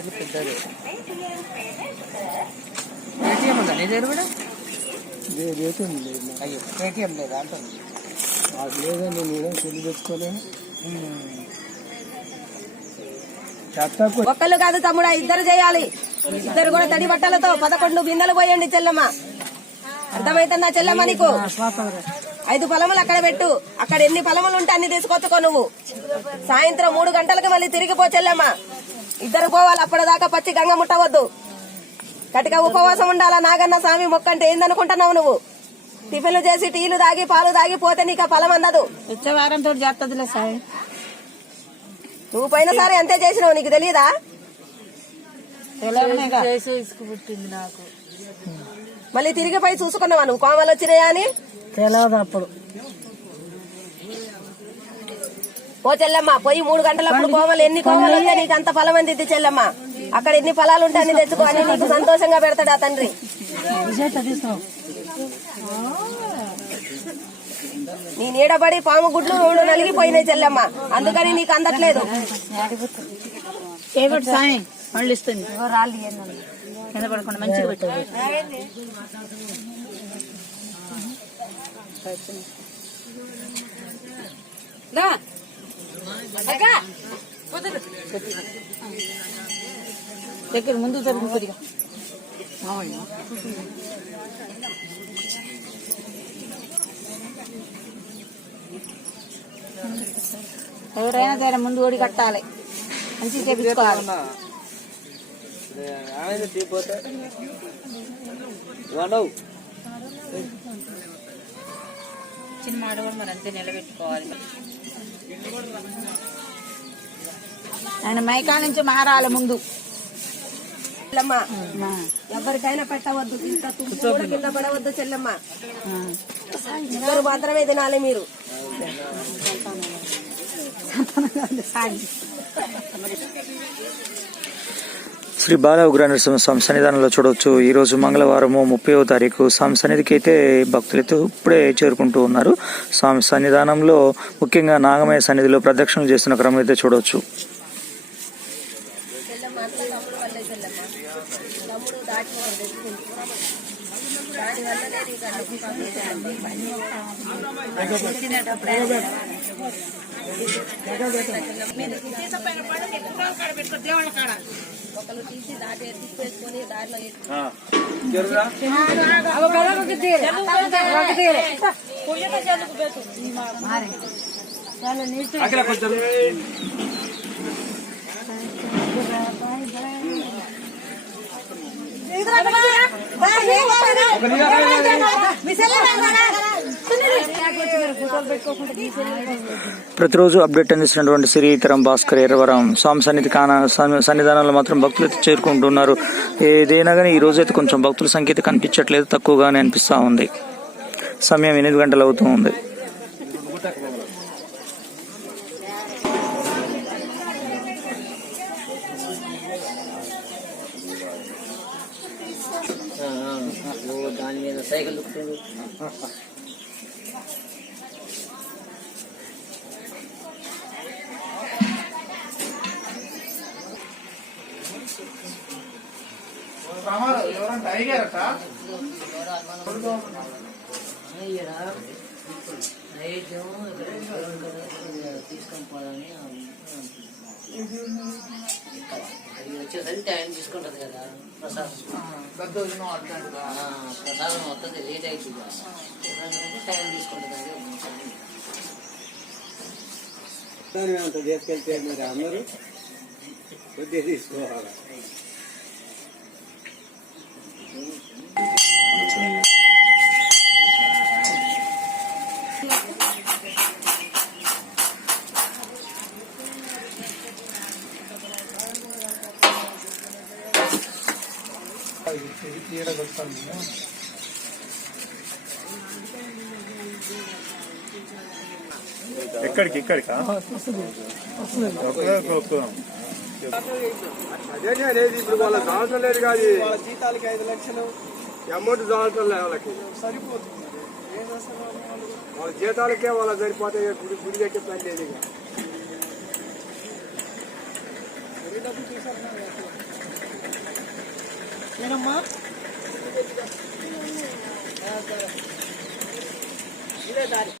పేరు పెద్దది? పేటిఎం ఉందా? నీ దగ్గర కూడా? లేదు నాకు. అయ్యో పేటిఎం లేదా అంటుంది. నాకు లేదండి నేనే పెళ్ళి పెట్టుకోలేను ఒక్కళ్ళు కాదు తమ్ముడా ఇద్దరు చేయాలి. ఇద్దరు కూడా తడి బట్టలతో పదకొండు బిందెలు పోయండి చెల్లమ్మ. అర్థమైతుందా చెల్లమ్మ నీకు? ఐదు పొలములు అక్కడ పెట్టు. అక్కడ ఎన్ని పొలములు ఉంటే అన్ని తీసుకొచ్చుకో నువ్వు. సాయంత్రం మూడు గంటలకు మళ్ళీ తిరిగిపో చెల్లమ్మ. ఇద్దరు పోవాలి అప్పటిదాకా పచ్చి గంగ ముట్టవద్దు. కటిక ఉపవాసం ఉండాలా? నాగన్న స్వామి మొక్కంటే ఏందనుకుంటున్నావు నువ్వు? టిఫిన్లు చేసి టీలు తాగి పాలు తాగి పోతే నీకు ఫలం అందదు. వచ్చే వారంతో చేస్తుందిలే సాయి. నువ్వు పోయినసారి అంతే చేసినావు నీకు తెలియదా తెలవనేగా చేసే ఇసుకు పుట్టింది నాకు. మళ్ళీ తిరిగి పోయి చూసుకున్నావా నువ్వు? కోమలు వచ్చినాయా అని? తెలియదు అప్పుడు. ఓ చెల్లమ్మ పోయి మూడు గంటలప్పుడు కోమలు ఎన్ని కోమలు వస్తే నీకు అంత ఫలం అందిద్ది చెల్లమ్మ. అక్కడ ఎన్ని ఫలాలు ఉంటే అన్ని తెచ్చుకో అని నీకు సంతోషంగా పెడతాడు ఆ తండ్రి. నీ నీడబడి పాము గుడ్లు రెండు నలిగిపోయినాయి చెల్లమ్మ. అందుకని నీకు అందట్లేదు. సాయి? మళ్ళీ ఇస్తుంది. మంచిగా పెట్టారు దగ్గర ముందు జరుగు కొద్దిగా. ఎవరైనా సరే ముందు ఓడి కట్టాలి. మంచిగా చేపించుకోవాలి. చిన్న ఆడవాళ్ళు మరి అంతే నిలబెట్టుకోవాలి. ఆయన మైకా నుంచి మారాలి ముందు. చెల్లమ్మ ఎవరికైనా పెట్టవద్దు ఇంత కింద పడవద్దు చెల్లమ్మ. ఇద్దరు మాత్రమే తినాలి మీరు. శ్రీ బాల ఉగ్రనరసింహ స్వామి సన్నిధానంలో చూడవచ్చు. ఈ రోజు మంగళవారము ముప్పైవ తారీఖు. స్వామి సన్నిధికి అయితే భక్తులైతే ఇప్పుడే చేరుకుంటూ ఉన్నారు. స్వామి సన్నిధానంలో ముఖ్యంగా నాగమయ సన్నిధిలో ప్రదక్షిణలు చేస్తున్న క్రమం అయితే చూడవచ్చు. ఒకళ్ళు తీసి దాటి ఎత్తుకొని దారిలో ఎత్తుకు ప్రతిరోజు అప్డేట్ అందిస్తున్నటువంటి శ్రీతరం భాస్కర్ ఎర్రవరం స్వామి సన్నిధి కాన స్వామి సన్నిధానంలో మాత్రం భక్తులు అయితే చేరుకుంటున్నారు. ఏదైనా కానీ ఈ రోజైతే అయితే కొంచెం భక్తుల సంఖ్య కనిపించట్లేదు తక్కువగానే అనిపిస్తూ ఉంది. సమయం ఎనిమిది గంటలు అవుతూ ఉంది. దాని మీద సైకిల్ దుక్కుతుంది తీసుకొని పోవాలని వచ్చేసరికి టైం తీసుకుంటది కదా ప్రసాదం. ఆ, ప్రసాదం వస్తుంది లేట్ అవుతుంది టైం తీసుకుంటుంది అది అంత తీసుకెళ్తే మరి అందరూ కొద్దిగా తీసుకోవాలి. ఎక్కడికి ఇక్కడికా అదే అనేది ఇప్పుడు వాళ్ళ సంవత్సరం లేదు కాదు వాళ్ళ జీతాలకి ఐదు లక్షలు అమౌంట్ సంవత్సరం లేదు వాళ్ళకి సరిపోతుంది వాళ్ళ జీతాలకే వాళ్ళ సరిపోతాయి ఇక గుడి గుడి కట్టే పని లేదు ఇక నేనమ్మా ఇదే దారి.